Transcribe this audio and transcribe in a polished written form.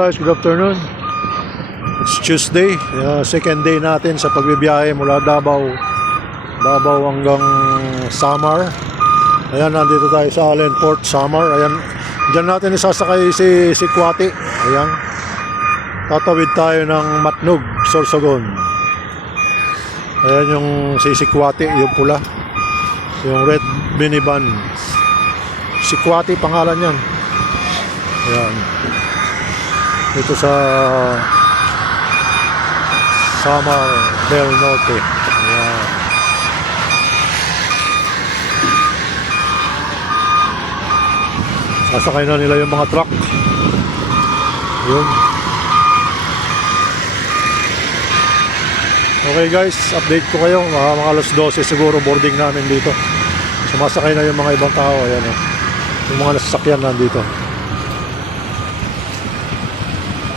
Guys, good afternoon. It's Tuesday, second day natin sa pagbibiyahe mula Davao hanggang Samar. Ayan, nandito tayo sa Allen Port, Samar. Ayan, dyan natin isasakay si Kwati. Ayan, tatawid tayo ng Matnog, Sorsogon. Ayan yung si Kwati, yung pula, yung red minivan. Si Kwati pangalan yan. Ayan, dito sa Samar del Norte. Ayan. Sasakay na nila yung mga truck. Yun. Okay guys, update ko kayo. Mga alas 12 siguro boarding namin dito. Sumasakay na yung mga ibang tao. Ayan, yung mga nasasakyan nandito.